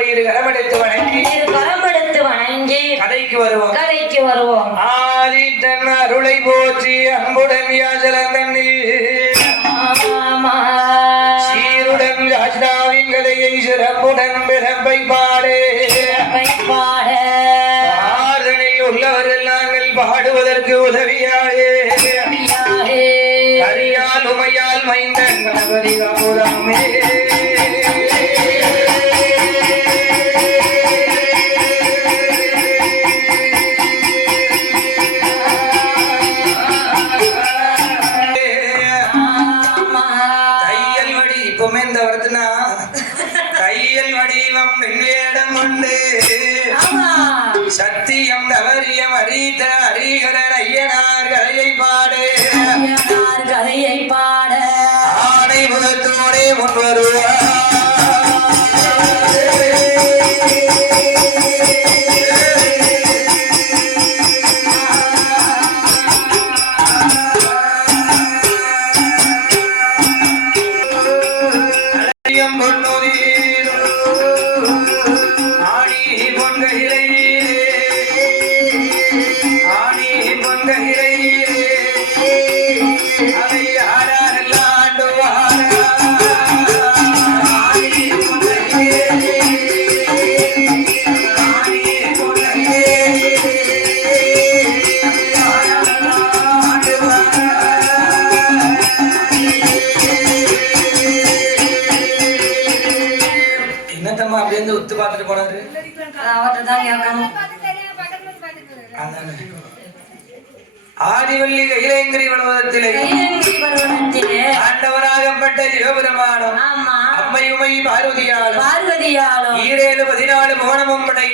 அப்படி இரு கரமெடுத்து வணங்கி கதைக்கு வருவோம் ஆதி தன் அருளை போற்றி அன்புடன் யாசலம் தன்னில் சீருடன் ராஜ்னாவின் கதையை சிறப்புடன் பிறப்பை பாடே ஆதனில் உள்ளவர்கள் நாங்கள் பாடுவதற்கு உதவியாயே கரியால் உமையால் மைந்தன் கணபதி காமுதாமே சத்தியம் தவறியம் அறித்த அறிகரன் ஐயனார் கதையை பாட ஆடை முகத்தோடே முன்வருவார் உத்து பார்த்துட்டு போனாரு ஆதிவல்லி கைலேந்திரி பர்வதத்திலே ஆண்டவராகப்பட்ட சிவபெருமானம் அம்மையுமை பார்வதியாலும் 14 மோனமும் படை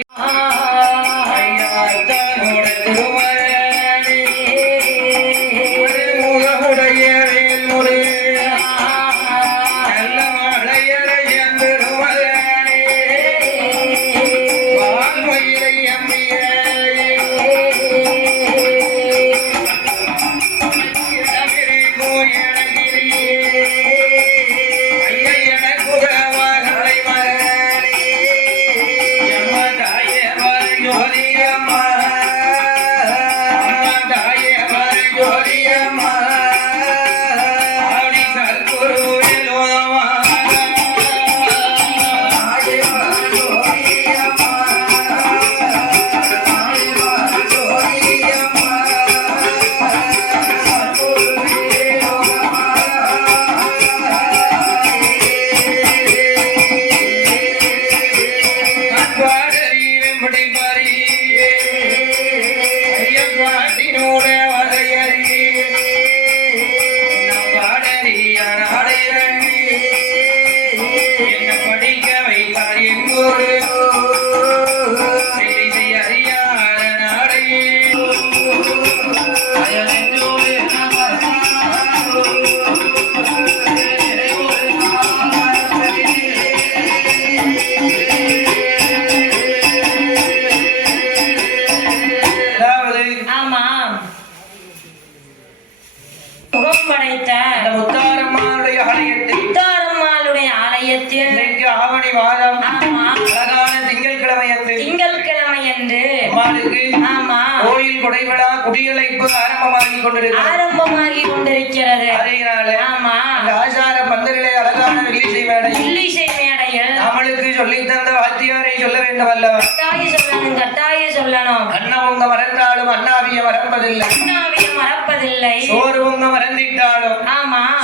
கோயில் கொடைவிழா குடியழைப்பு ஆரம்பமாகி கொண்டிருக்கிறது. ஆசார பந்தலிலே அழகான வில்லிசை மேடையில் நம்மளுக்கு சொல்லி தந்த வாத்தியாரை சொல்ல வேண்டும் அல்லவா? கட்டாய சொல்லணும். அண்ணவங்க மறந்தாலும் அண்ணாவிய மறப்பதில்லை. சோறு உங்க மறந்திட்டாலும்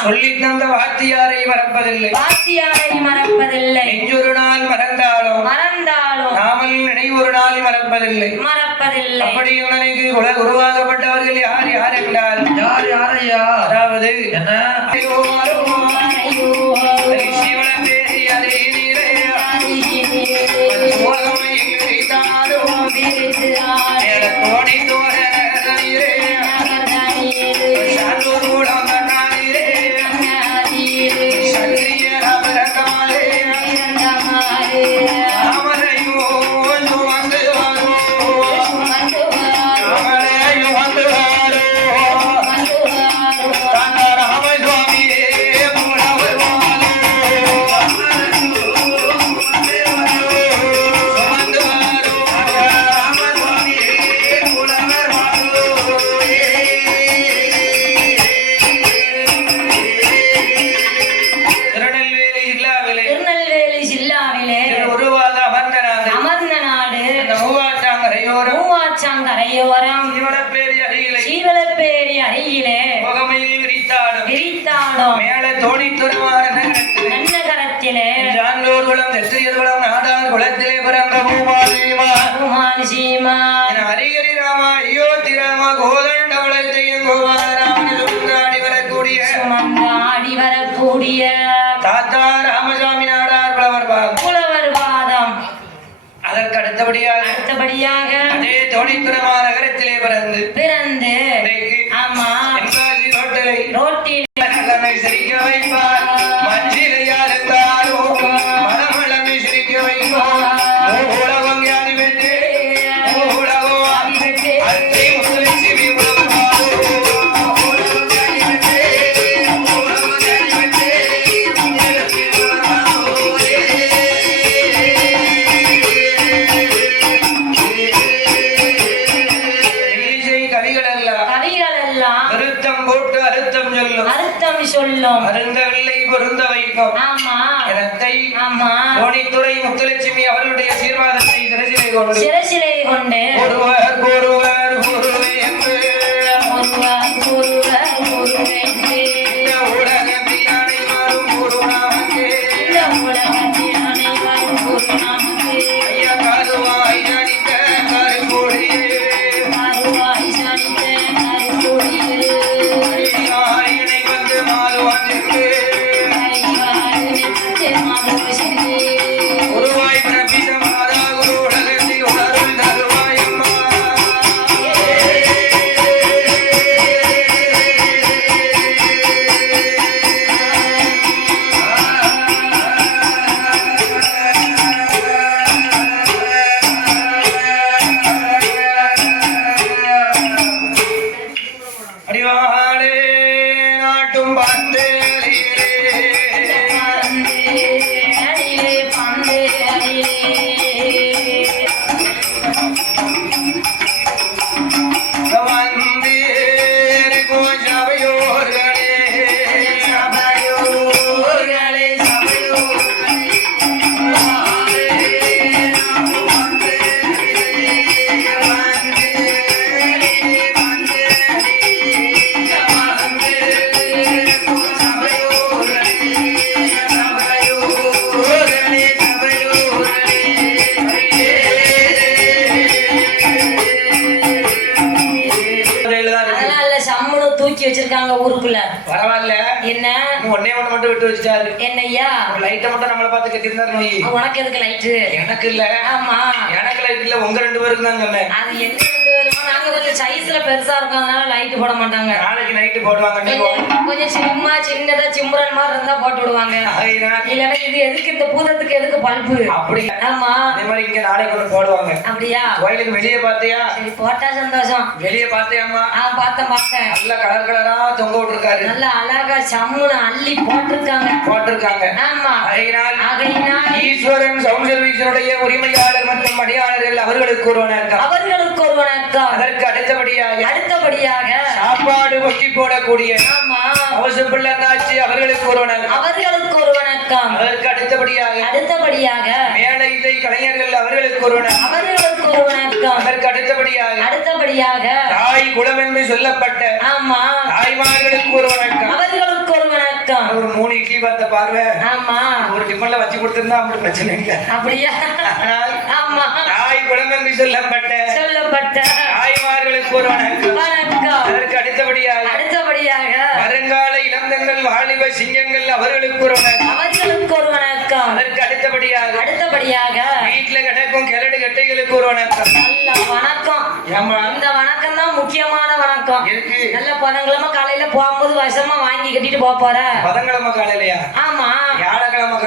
சொல்லி தந்த வாத்தியாரை மறப்பதில்லை. நெஞ்சொரு நாள் மறந்தாலும் நாமல் நினைவொரு நாள் மறப்பதில்லை. அப்படி உனக்கு உருவாக்கப்பட்டவர்கள் யார் என்றால் யாரையா? அதாவது சிவன பேசி அதை கோடி தோற ராமசுவாமியே கரையோரம் சீவலப்பேரி அருகிலே முகமையில் விரித்தாடும் மேல தோணித்துறவார நன்னகரத்திலே சான்றோர் குலம் நெற்றியர் குலம் நாடார் குலத்திலே பிறந்த பூமான் சீமா ஹரிஹரி ராமா அயோத்தி ராமா கோதண்ட குலத்தையும் கோபாராமன் சுமந்தாடி வரக்கூடிய தாத்தா ராமசாமி நாடார் புலவர் பாதம் அதற்கு அடுத்தபடியாக அதே தோணித்துறமா நகரத்திலே பிறந்து ஆமா ரோட்டில் சிரிக்க வைப்பார் மஞ்சிலையார் இருந்தாரோ மனமளமை சிரிக்க வைப்பார் உலகம் யாரி வென்று உலகம் அத்தை முத்துலை சிவி சொல்லும் அருந்தவில்லை பொருந்த வைக்கும் கோணித்துறை முத்துலட்சுமி அவர்களுடைய சீர்வாதத்தை சிரசிலை கொண்டு ஒருவர் உலகத்தில் அனைவரும் ஐயா காதுவாய் ஜானித்த கருப்பொழியே உருவாய் பிரபிதமாதா குரு உலகத்தில் உணர்வு தருவாயம்மா அடிவாளே நாட்டும் பந்தே வச்சிருக்காங்க ஊருக்குள்ள பரவாயில்ல என்ன ஒன்னே ஒண்ணு மட்டும் விட்டு வச்சிட்டாரு என்னய்யா லைட்ட மட்டும் நம்மள பார்த்து கட்டிருந்தாரு நோய் உனக்கு எதுக்கு லைட் எனக்கு இல்ல ஆமா எனக்கு லைட் இல்ல உங்க ரெண்டு பேருக்கு தான் சொன்னேன் அது என்ன ரெண்டு பேருமா நாங்க கொஞ்சம் சைஸ்ல பெருசா இருக்கறதுனால லைட் போட மாட்டாங்க நாளைக்கு நைட் போடுவாங்க கொஞ்சம் சிம்மா சின்னதா சிம்ரன் மாதிரி இருந்தா போட்டு விடுவாங்க இல்ல இது எதுக்கு இந்த பூதத்துக்கு எதுக்கு பல்பு அப்படி ஆமா அதே மாதிரி இங்க நாளைக்கு ஒண்ணு போடுவாங்க அப்படியா கோயிலுக்கு வெளியே பார்த்தியா சரி போட்டா சந்தோஷம் வெளியே பார்த்தியாமா பார்த்தேன் நல்ல கலர் கலரா தொங்க விட்டுருக்காரு நல்ல அழகா சம்முன அள்ளி போட்டிருக்காங்க ஆமா ஆகையினால் ஈஸ்வரன் சௌந்தரீஸ்வருடைய உரிமையாளர் மற்றும் பணியாளர்கள் அவர்களுக்கு ஒரு வணக்கம் அதற்கு அடுத்தபடியாக சாப்பாடு வக்கி போடக்கூடிய ஆமா அவசர பிள்ளைந்தாச்சி அவர்களுக்கு ஒரு வணக்கம் அதற்கு அடுத்தபடியாக மேடை இசை கலைஞர்கள் அவர்களுக்கு ஒரு வணக்கம் அதற்கு அடுத்தபடியாக தாய் குலம் என்று சொல்லப்பட்ட ஆமா தாய்மார்களுக்கு ஒரு வணக்கம் அவர்களுக்கு ஒரு வணக்கம் ஒரு 3 இட்லி பார்த்த பார்வை ஆமா ஒரு டிஃபன்ல வச்சு கொடுத்திருந்தா அப்படி பிரச்சனை இல்லை அப்படியா ஆமா தாய் குலம் என்று சொல்லப்பட்ட தாய்மார்களுக்கு ஒரு வணக்கம் அதற்கு அடுத்தபடியாக வருங்கால இளந்தங்கள் வாலிப சிங்கங்கள் அவர்களுக்கு ஒரு வணக்கம் அதற்கு அடுத்தபடியாக வீட்டுல கிடக்கும் கிரடு கட்டைகளுக்கு ஒரு வணக்கம் நல்ல வணக்கம் இந்த வணக்கம் தான் முக்கியமான வணக்கம் நல்ல பதங்கிழமை காலையில போகும்போது வசமா வாங்கி கட்டிட்டு போற பதங்கிழமை காலையிலயா ஆமா வியாழக்கிழமை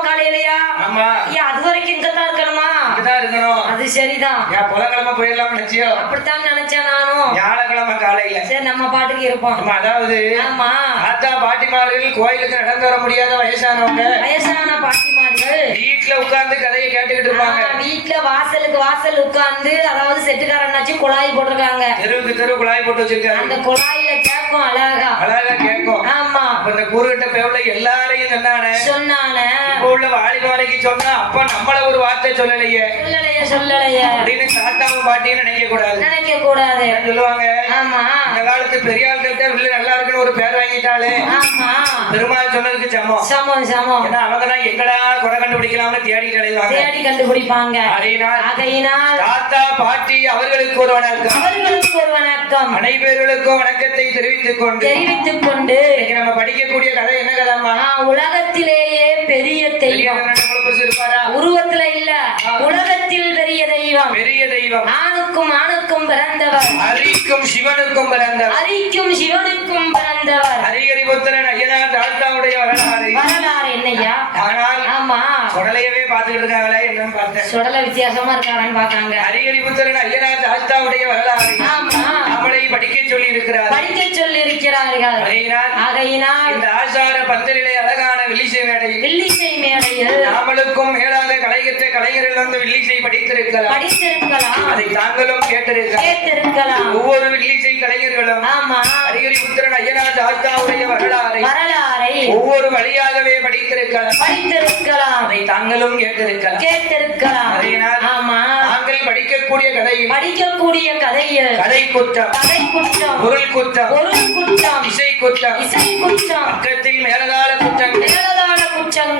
காலையிலயா ஆமா அது வரைக்கும் இங்கதான் இருக்கணுமா இங்கதான் இருக்கணும் அது சரிதான் புதன்கிழமை போயிடலாம் நினைச்சியோ அப்படித்தான் நினைச்சேன் நானும் வியாழக்கிழமை காலையில சரி நம்ம பாட்டுக்கு இருப்போம் அதாவது ஆமா ஆத்தா பாட்டிமார்கள் கோயிலுக்கு நடந்து வர முடியாத வயசான பாட்டிமார்கள் வீட்டுல உட்கார்ந்து கதையை கேட்டுக்கிட்டு இருப்பாங்க வீட்டுல வாசலுக்கு வாசல் உட்கார்ந்து அதாவது செட்டுக்காரனாச்சு குழாய் போட்டிருக்காங்க தெரு குழாய் போட்டு வச்சிருக்காங்க அந்த குழாயில கேட்கும் அழகா கேட்கும் ஆமா அந்த கூறுகிட்ட பேவுல எல்லாரையும் சொன்னானே இப்ப உள்ள வாலிபாரைக்கு சொன்னா அப்ப நம்மள ஒரு வார்த்தை சொல்லலையே அப்படின்னு தாத்தாவும் பாட்டியும் நினைக்க கூடாது சொல்லுவாங்க. ஆமா, இந்த காலத்து பெரிய ஆட்கள்கிட்ட வில்லு நல்லா இருக்குன்னு ஒரு பேர் வாங்கிட்டாலே பெருமாள் சொன்னதுக்கு சமம். ஏன்னா அவங்கதான் எங்கடா குறை கண்டுபிடிக்கலாம்னு தேடி கண்டுபிடிப்பாங்க. தாத்தா பாட்டி அவர்களுக்கு ஒரு வணக்கம். அனைவர்களுக்கும் வணக்கத்தை தெரிவித்துக் கொண்டு நம்ம படிக்கக்கூடிய கதை என்ன கதைமா? உலகத்திலேயே பெரிய தெய்வம் உருவத்துல இல்ல, உலகத்தில் பெரிய தெய்வம் ஆணுக்கும் பிறந்தவர், ஹரிக்கும் சிவனுக்கும் பிறந்தவர் ஹரிஹரிபுத்திரன் ஐயனார் தாத்தாவுடைய வரலாறு என்னையா? ஆனால் ஆமா, சுடலையவே பாத்துக்கிட்டு இருக்காங்களே என்னன்னு பார்த்தேன். சுடலை வித்தியாசமா இருக்காரான்னு பாக்காங்க. ஹரிஹரிபுத்திரன் ஐயனார் தாத்தாவுடைய வரலாறு அவளை படிக்க சொல்லி இருக்கிறார்கள். ஆகையினால் இந்த ஆசார பந்தலிலே அழகான வில்லிசை மேடையில் நாமளுக்கும் மேலாக கலைஞற்ற கலைஞர்கள் வந்து வில்லிசை படித்திருக்கலாம். அதை தாங்களும் கேட்டிருக்கலாம். ஒவ்வொரு வில்லிசை கலைஞர்களும் ஹரிஹரிபுத்திரன் ஐயனார் தாத்தாவுடைய வரலாறை ஒவ்வொரு வழியாகவே படித்திருக்கலாம். அதை தாங்களும் கேட்டிருக்கலாம். நாங்கள் படிக்கக்கூடிய கதையில் கதை குற்றம், பொருள் குற்றம், இசை குற்றம், பக்கத்தில் மேலதாள குற்றங்கள்.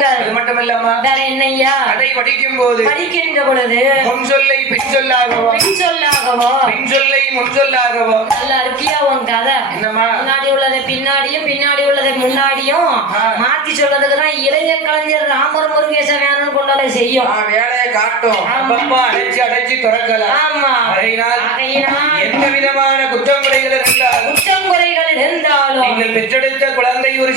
அது மட்டுமில்லாம வேற என்னையா? கதை படிக்கின்ற பொழுது முன் சொல்லை பின் சொல்லாகவோ, நல்லா இருக்கியா உன் கதை? என்னமா? முன்னாடி உள்ளதை பின்னாடியும், பின்னாடி உள்ளதை முன்னாடியும் மாத்தி சொல்றதுக்குதான் இளைய கலைஞர் ராமர் முருகேச வேணும்னு கொண்டாட செய்யும். வேலையை காட்டும். அடைச்சு துறக்கலாம். ஆமா, எந்த விதமான குற்றங்குறைகள் இருந்தாலும் நீங்கள் பெற்றெடுத்த குழந்தை ஒரு